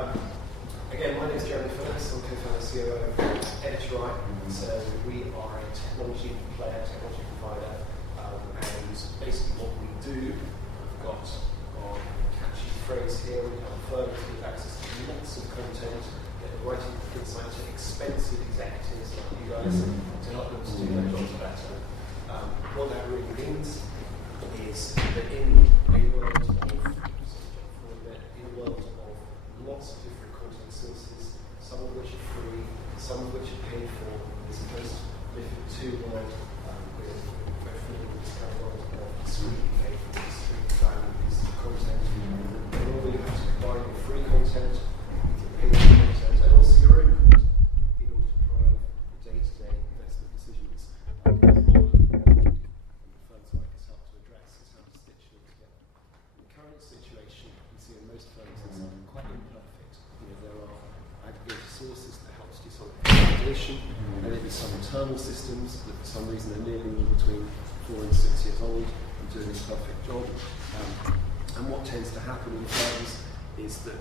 Again, my name is Jeremy Phillips. I'm co-founder and CEO of Editorai. So we are a technology player, technology provider, and basically what we do, we've got our catchy phrase here, we have firms with access to lots of content, writing for scientific expensive executives like you guys to help them to do their jobs better. What that really means is that in a world of lots of different content sources, some of which are free, some of which are paid for, as opposed to living too wide with both living in this kind of world of discreetly paid for, discrete value pieces of content. And all you have to combine your free content with your paid content and also your own content in order to drive the day-to-day investment decisions. The problem firms like us help to address is how to stitch it all together. In the current situation, we see in most firms is quite imperfect. There are aggregated sources that help to do some aggregation, and maybe some internal systems that for some reason are nearly between 4 and 6 years old and doing a perfect job. And what tends to happen in firms is that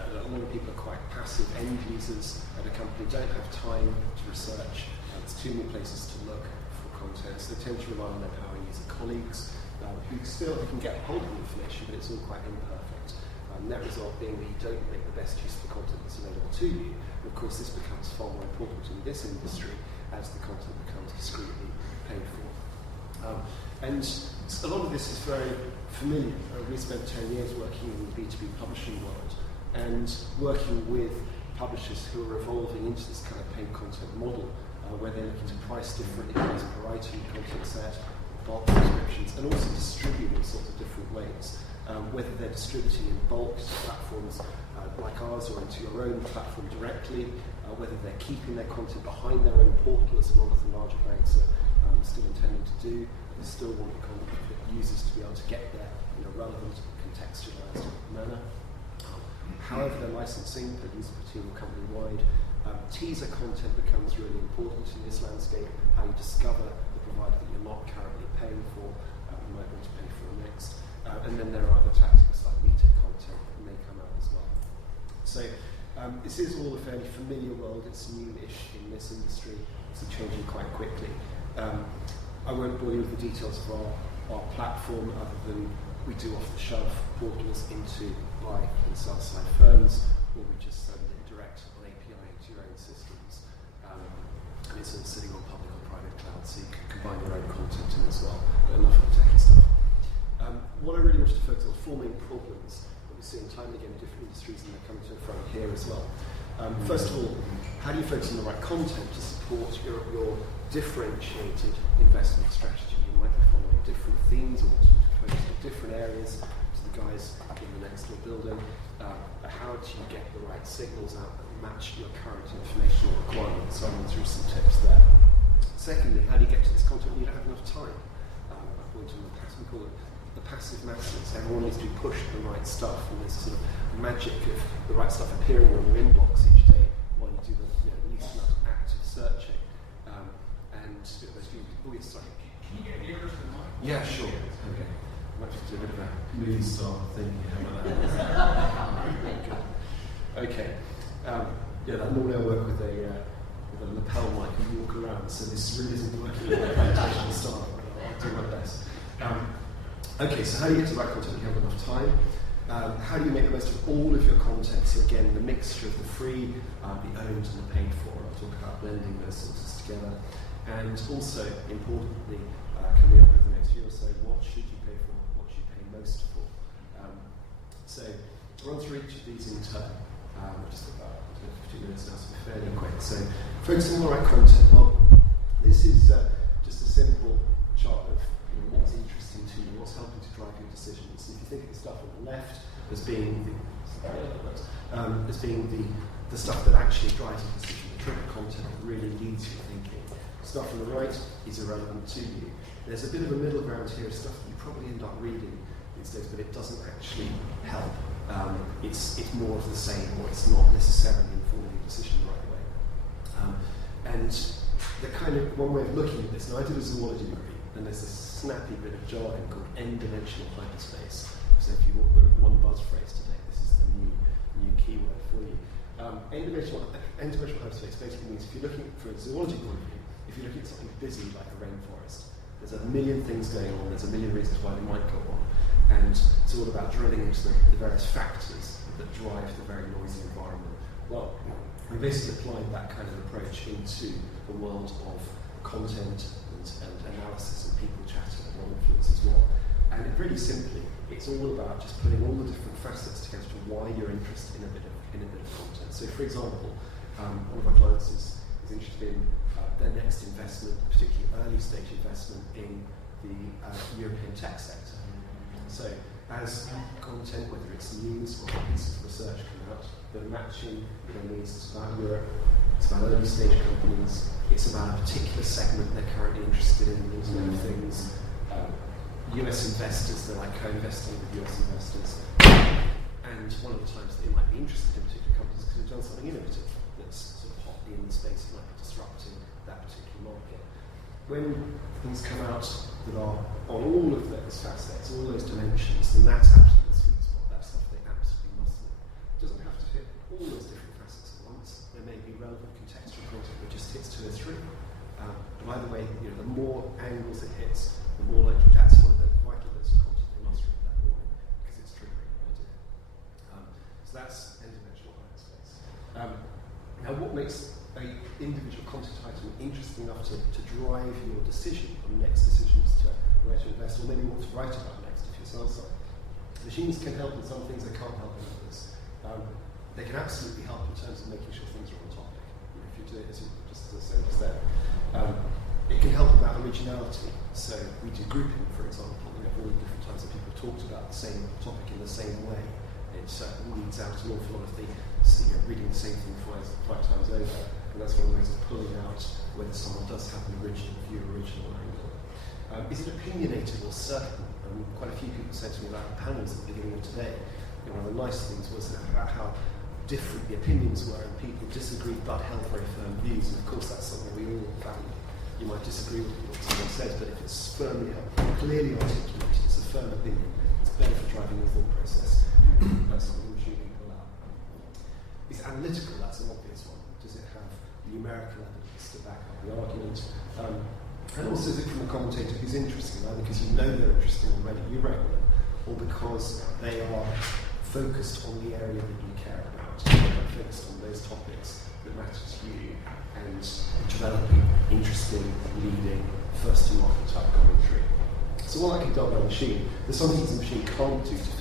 a lot of people are quite passive end users at a company, don't have time to research, there's too many places to look for content, so they tend to rely on their power user colleagues who still can get hold of information, but it's all quite imperfect. Net result being that you don't make the best use of the content that's available to you. And of course, this becomes far more important in this industry as the content becomes discreetly paid for. And a lot of this is very familiar. We spent 10 years working in the B2B publishing world and working with publishers who are evolving into this kind of paid content model where they're looking to price differently per item, content set, bulk subscriptions, and also distribute in sorts of different ways. Whether they're distributing in bulk to platforms like ours or into your own platform directly, whether they're keeping their content behind their own portal, as a lot of the larger banks are still intending to do. They still want the users to be able to get there in a relevant, contextualized manner. However they're licensing, they're using for team or company-wide. Teaser content becomes really important in this landscape, how you discover the provider that you're not currently paying for, you might want to pay for next. And then there are other tactics like metered content that may come out as well. So this is all a fairly familiar world. It's new-ish in this industry. It's changing quite quickly. I won't bore you with the details of our platform other than we do off-the-shelf portals into buy and sell-side firms, or we just send it direct on API to your own systems. And it's all sitting on public or private cloud, so you can combine your own content in as well. But enough of the techie stuff. What I really wanted to focus on are 4 main problems that we see in time and again in different industries, and they're coming to the front here as well. First of all, how do you focus on the right content to support your differentiated investment strategy? You might be following different themes or to focus on different areas to the guys in the next door building. How do you get the right signals out that match your current informational requirements? So I'll run through some tips there. Secondly, how do you get to this content when you don't have enough time? I point to we call it the passive masses. Everyone needs to be pushed the right stuff, and there's sort of magic of the right stuff appearing on your inbox each day while you do the least amount of active searching. And those people, oh yes, sorry. Can you get nearer to the mic? Yeah, sure. Okay. I might have to do a bit of a movie star thing here. Okay. Normally I work with a lapel mic and walk around, so this really isn't working in my presentation style. I'll do my best. Okay, so how do you get to the right content when you have enough time? How do you make the most of all of your content? So again, the mixture of the free, the owned and the paid for. I'll talk about blending those sources together. And also, importantly, coming up over the next year or so, what should you pay for? What should you pay most for? So run through each of these in turn. Just about 15 minutes now, so fairly quick. So focusing on the right content. Well, this is just a simple chart of what's interesting to you, what's helping to drive your decisions. If you think of the stuff on the left as being the stuff that actually drives your decision, the trigger content that really leads your thinking. Stuff on the right is irrelevant to you. There's a bit of a middle ground here of stuff that you probably end up reading these days, but it doesn't actually help. It's more of the same, or it's not necessarily informing your decision the right way. And the kind of one way of looking at this, now I did a zoology degree, and there's this snappy bit of jargon called n-dimensional hyperspace. So if you want one buzz phrase today, this is the new new keyword for you. End-dimensional hyperspace basically means if you're looking for a zoology point of view, if you're looking at something busy like a rainforest, there's a million things going on, there's a million reasons why they might go on, and it's all about drilling into the various factors that drive the very noisy environment. Well, we basically applied that kind of approach into the world of content and analysis and people chatting and non-influence as well. And really simply, it's all about just putting all the different facets together to why you're interested in a bit of content. So, for example, one of our clients is interested in their next investment, particularly early stage investment in the European tech sector. So, as content, whether it's news or pieces of research come out, the matching means it's about Europe, it's about early stage companies, it's about a particular segment they're currently interested in, Internet of Things. US investors, they're like co-investing with US investors. And one of the times they might be interested in particular companies because they've done something innovative that's sort of hotly in the space, it might be disrupting that particular market. When things come out that are on all of those facets, all those dimensions, then that's absolutely the sweet spot. That's stuff they absolutely must know. It doesn't have to fit all those different facets at once. There may be relevant contextual content that just hits 2 or 3. But either way, the more angles it hits, the more likely that's one of the vital bits of content they must read that morning because it's triggering an idea. So that's n-dimensional hyperspace. Now, what makes an individual content item interesting enough to drive your decision on the next decisions to where to invest, or maybe what to write about next if you're sell side? Machines can help in some things, they can't help in others. They can absolutely help in terms of making sure things are on topic. If you do it just as I said just there. It can help about originality. So we do grouping, for example. All the different times that people talked about the same topic in the same way. It leads out an awful lot of the reading the same thing five times over. And that's one of the ways of pulling out whether someone does have an original view, original angle. Is it opinionated or certain? Quite a few people said to me about the panels at the beginning of today. One of the nice things was about how different the opinions were, and people disagreed but held very firm views. And of course, that's something we all value. You might disagree with what someone says, but if it's firmly held, clearly articulated, it's a firm opinion. It's better for driving the thought process. That's something which you can pull out. Is it analytical? That's an obvious one. Does it have numerical evidence to back up the argument? And also, is it from a commentator who's interesting, either because you know they're interesting already, you write them, or because they are focused on the area that you care about, they're focused on those topics that matter to you, and developing interesting, leading, first-to-market type commentary. So all that can be done by a machine. There's some things the machine can't do to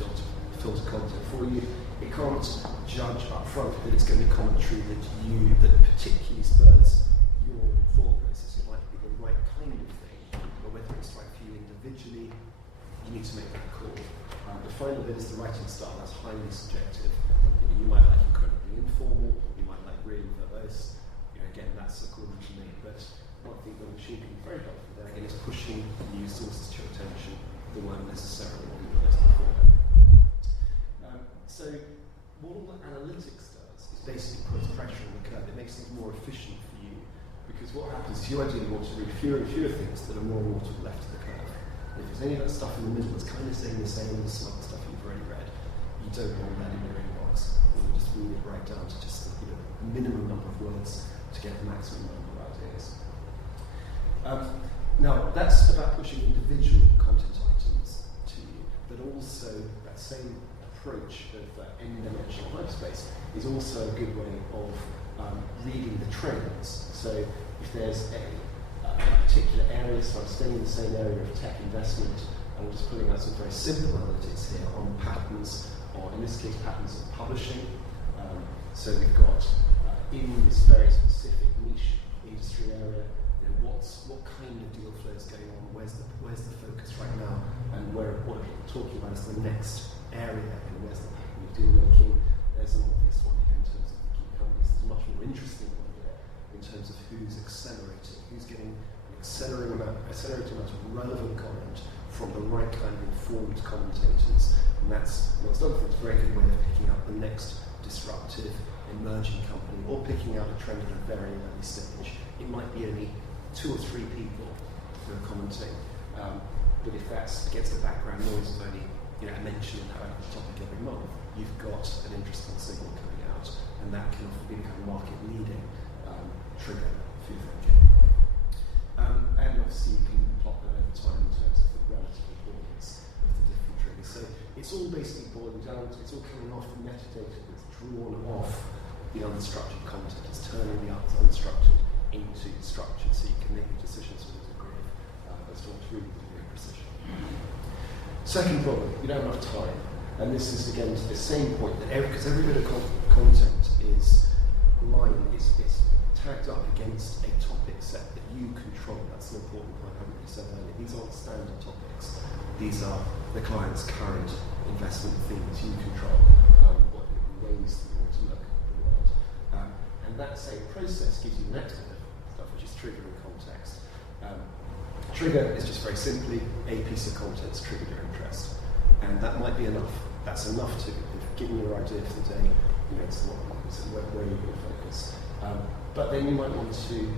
filter content for you. It can't judge up front that it's going to be commentary that particularly spurs your thought process. It might be the right kind of thing, or whether it's right for you individually, you need to make that call. The final bit is the writing style. That's highly subjective. You might like incredibly informal, you might like really verbose. Again, that's according to me. But one thing the machine can be very helpful there, again, is pushing new sources to your attention that weren't necessarily on the list before. So what all the analytics does is basically puts pressure on the curve. It makes things more efficient for you. Because what happens is you ideally want to read fewer and fewer things that are more and more to the left of the curve. And if there's any of that stuff in the middle that's kind of saying the same as some other stuff you've already read, you don't want that in your inbox. You just read it right down to just the minimum number of words to get the maximum number of ideas. Now, that's about pushing individual content items to you, but also that same approach of n-dimensional hyperspace is also a good way of reading the trends. So if there's a particular area, so I'm staying in the same area of tech investment, and I'm just pulling out some very simple analytics here on patterns, or in this case patterns of publishing. So we've got in this very specific niche industry area, what kind of deal flow is going on, where's the focus right now, and what are people talking about as the next area, and where's the pattern of deal making. There's an obvious one here in terms of the key companies. There's a much more interesting one here in terms of who's accelerating, who's getting an accelerating amount of relevant content from the right kind of informed commentators. And that's, amongst other things, a very good way of picking up the next disruptive, emerging company, or picking out a trend at a very early stage. It might be only 2 or 3 people who are commenting, but if that's against the background noise of only a mention about the topic every month, you've got an interesting signal coming out, and that can often be the kind of market-leading trigger for your thinking. And obviously you can plot that over time in terms of the relative importance of the different triggers. So it's all basically boiling down to, it's all coming off the metadata that's drawn off the unstructured content. It's turning the unstructured into structured, so you can make your decisions with a degree as to what to read with a degree of precision. Second problem, you don't have enough time. And this is again to the same point that because every bit of content is tagged up against a topic set that you control. That's an important point I haven't really said earlier. These aren't standard topics. These are the client's current investment themes you control, what ways that you want to look at the world. And that same process gives you the next bit of stuff, which is trigger and context. Trigger is just very simply a piece of content that's triggered your interest. And that might be enough. That's enough to give you your idea for the day. It's not where you're going to focus. But then you might want to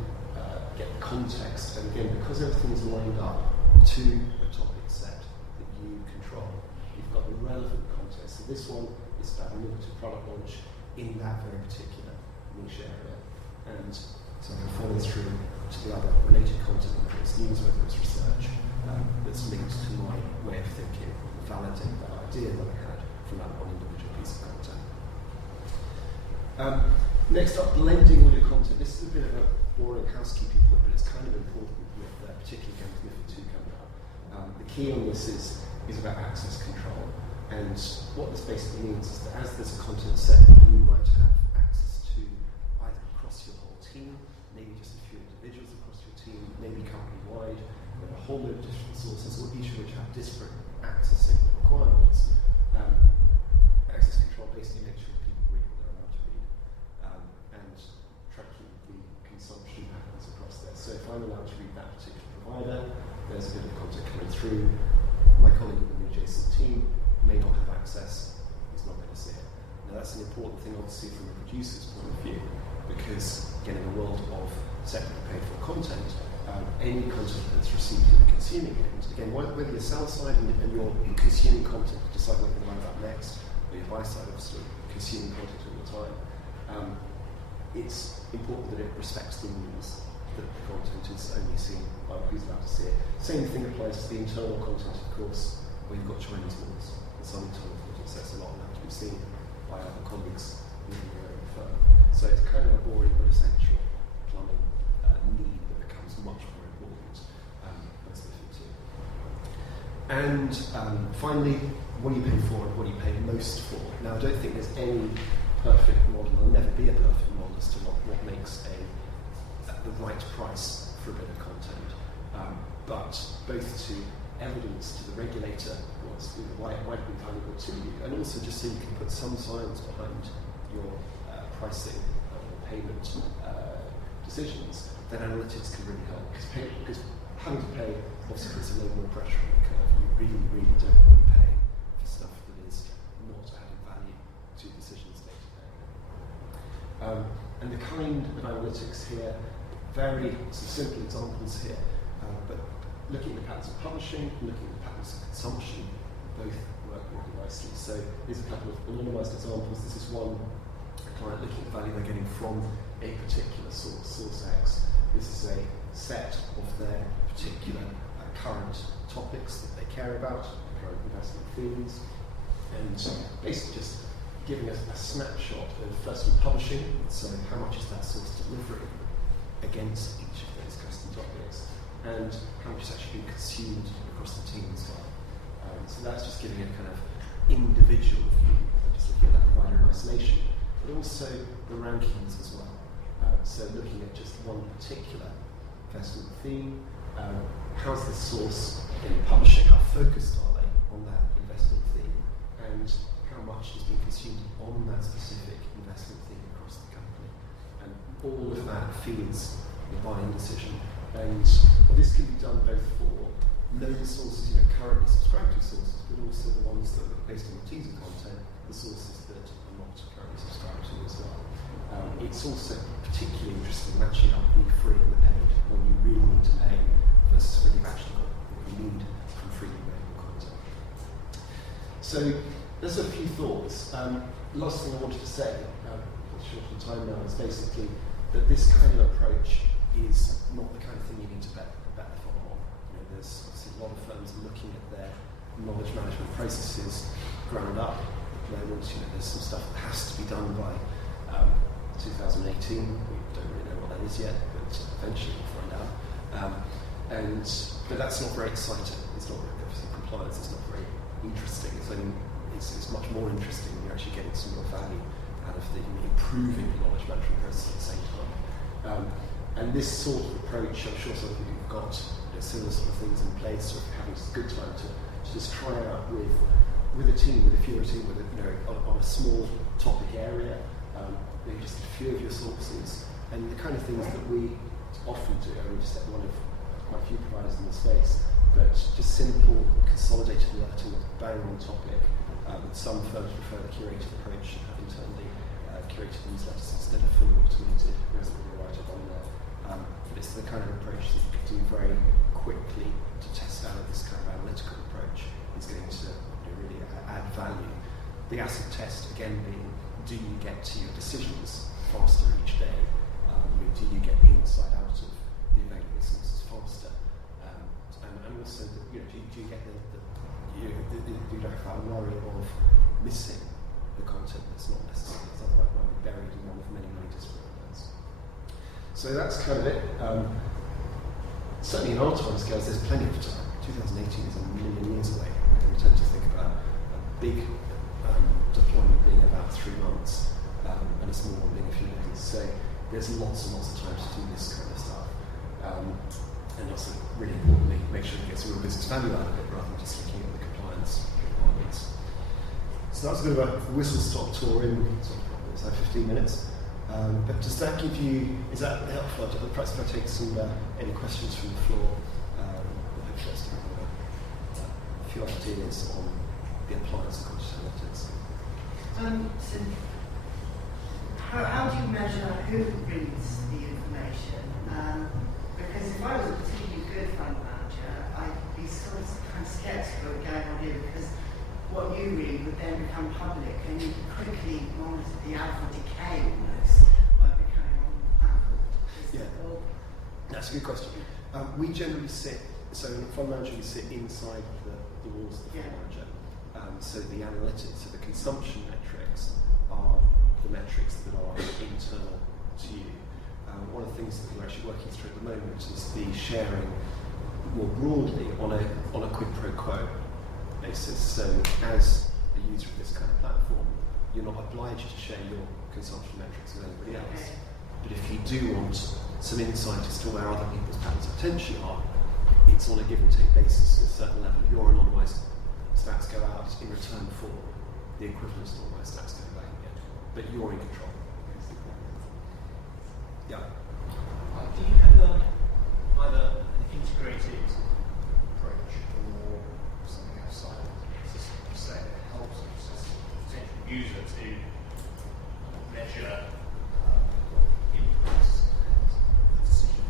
get the context, and again, because everything's lined up to a topic set that you control, you've got the relevant context. So this one is about a limited product launch in that very particular niche area. And so I'm going to follow through to the other related content, whether it's news, whether it's research, that's linked to my way of thinking, validate that idea that I had from that one individual piece of content. Next up, blending all your content. This is a bit of a boring housekeeping point, but it's kind of important with particularly again with MiFID II coming up. The key on this is about access control. And what this basically means is that as there's a content set that you might have access to either across your whole team, maybe just a few individuals across your team, maybe company-wide, a whole load of different sources, or each of which have disparate accessing requirements. Access control basically makes sure people read what they're allowed to read, and tracking the consumption patterns across there. So if I'm allowed to read that particular provider, there's a bit of content coming through. My colleague in the adjacent team may not have access, he's not going to see it. Now that's an important thing obviously from a producer's point of view, because again in the world of separately paid for content, any content that's received at the consuming end, again whether you're sell side and you're consuming content to decide what you're going to write about next, or your buy side obviously consuming content all the time, it's important that it respects the rules, that the content is only seen by who's allowed to see it. Same thing applies to the internal content, of course, where you've got Chinese walls. And some internal content sets a lot allowed to be seen by other colleagues within your own firm. So it's kind of a boring but essential plumbing need that becomes much more important as MiFID II. And finally, what do you pay for and what do you pay most for? Now, I don't think there's any perfect model. There'll never be a perfect model as to what makes the right price for a bit of content. But both to evidence to the regulator why it might be valuable to you, and also just so you can put some science behind your pricing or payment decisions, then analytics can really help. Because having to pay obviously puts a little more pressure on the curve. You really, really don't want to pay for stuff that is not adding value to decisions day to day. And the kind of analytics here, very simple examples here, but looking at the patterns of publishing, looking at the patterns of consumption, both work really nicely. So here's a couple of anonymized examples. This is one, a client looking at the value they're getting from a particular source X. This is a set of their particular current topics that they care about, current investment themes, and basically just giving us a snapshot of firstly publishing, so how much is that source delivering against each of those custom topics, and how much is actually being consumed across the team as well. So that's just giving a kind of individual view, just looking at that provider in isolation, but also the rankings as well. So looking at just one particular investment theme, how's the source in publishing, how focused are they on that investment theme, and how much is being consumed on that specific investment theme across the company. And all of that feeds the buying decision. And this can be done both for known sources, currently subscribed to sources, but also the ones that are based on the teaser content, the sources that are not currently subscribed to as well. It's also particularly interesting matching up the free and the paid when you really need to pay versus when you've actually got what you need from free and available content. So there's a few thoughts. Last thing I wanted to say, short on time now, is basically that this kind of approach is not the kind of thing you need to bet the farm on. There's obviously a lot of firms looking at their knowledge management processes ground up at the moment. There's some stuff that has to be done by 2018. We don't really know what that is yet, but eventually we'll find out. But that's not very exciting. It's not obviously compliance. It's not very interesting. It's much more interesting when you're actually getting some real value out of improving the knowledge management process at the same time. And this sort of approach, I'm sure some of you have got similar sort of things in place, or having a good time to just try out with a team, with a fewer team, on a small topic area, maybe just a few of your sources, and the kind of things that we often do. I mean, just at one of quite a few providers in the space, but just simple consolidated alerting that's bang on topic. Some firms prefer the curated approach and have internally curated newsletters instead of fully automated. There's a little write-up on there. But it's the kind of approach that you can do very quickly to test out this kind of analytical approach. It's going to really add value. The acid test, again, being, do you get to your decisions faster each day? Do you get the insight out of the available sources faster? And also, do you get you don't have that worry of missing the content that's not necessary, because otherwise it might be buried in one of many, many disparate events. So that's kind of it. Certainly in our timescales, there's plenty of time. 2018 is a million years away. We tend to think about a big deployment being about 3 months, and a small one being a few days. So there's lots and lots of time to do this kind of stuff. And also, really importantly, make sure you get some real business value out of it rather than just looking at the compliance requirements. So that's a bit of a whistle-stop tour in it's like 15 minutes. But does that give you, is that helpful? Perhaps if I take any questions from the floor, we'll have to have a few ideas on the appliance of conscious analytics. So how do you measure who reads the information? Because if I was a particularly good fund manager, I'd be sort of kind of sceptical of going on here, because what you read would then become public, and you could quickly monitor the alpha decay almost by becoming on the platform. That's a good question. We generally sit, so in a fund manager, we sit inside the walls of the fund manager. So the analytics, so the consumption metrics are the metrics that are internal to you. One of the things that we're actually working through at the moment is the sharing more broadly on a quid pro quo basis. So as a user of this kind of platform, you're not obliged to share your consumption metrics with anybody else. But if you do want some insight as to where other people's patterns of attention are, it's on a give and take basis at a certain level. Your anonymised stats go out in return for the equivalent anonymised stats going back again. But you're in control. Yeah. Do you have either an integrated approach or something outside of the system, say, that helps a potential user to measure inputs and the decision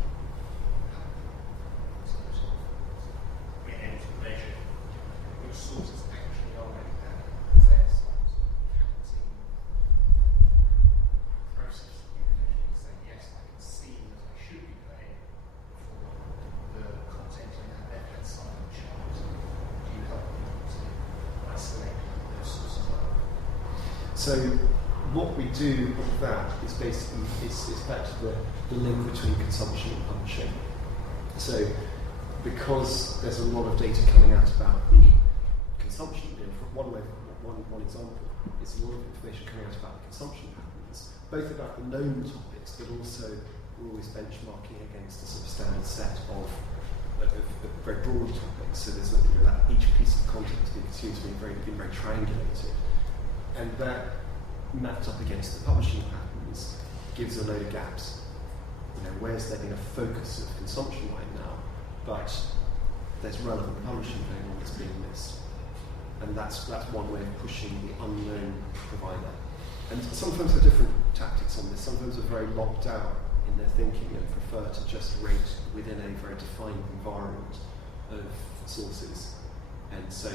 in terms of being able to measure which sources actually are making that effect, counting process that you can actually say, yes, I can see that I should be paying for the content in that left-hand side of the chart. Do you help people to isolate those sources out? So what we do with that is basically it's back to the link between consumption and publishing. So because there's a lot of data coming out about the consumption, one example is a lot of information coming out about the consumption patterns, both about the known topics, but also we're always benchmarking against a sort of standard set of very broad topics. So there's that each piece of content is being consumed to be very triangulated, and that mapped up against the publishing patterns gives a load of gaps. Where's there been a focus of consumption right now, but there's relevant publishing going on that's being missed. And that's one way of pushing the unknown provider. And some firms have different tactics on this. Some firms are very locked out in their thinking and prefer to just rate within a very defined environment of sources. And so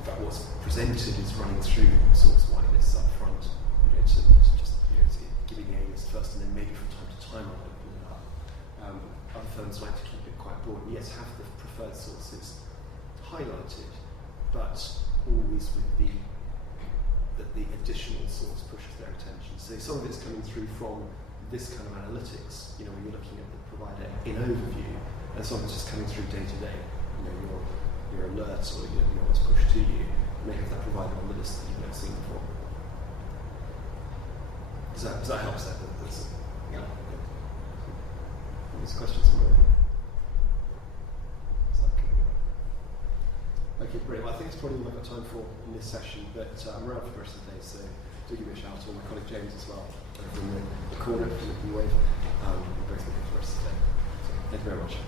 in fact, what's presented is running through source whitelist up front, to just to giving the A list first, and then maybe from time to time I'll open it up. Other firms like to keep it quite broad. And yes, have the preferred sources highlighted, but always with the additional source pushes their attention. So some of it's coming through from this kind of analytics, when you're looking at the provider in overview, and some of it's just coming through day to day. Your alerts or what's pushed to you may have that provider on the list that you've never seen before. Does that help? Yeah. Any questions from everyone? Okay, brilliant. Well, I think it's probably all I've got time for in this session, but I'm around for the rest of the day, so do give me a shout, or my colleague James as well, over in the corner, from the wave. We're both looking for the rest of the day. So, thank you very much.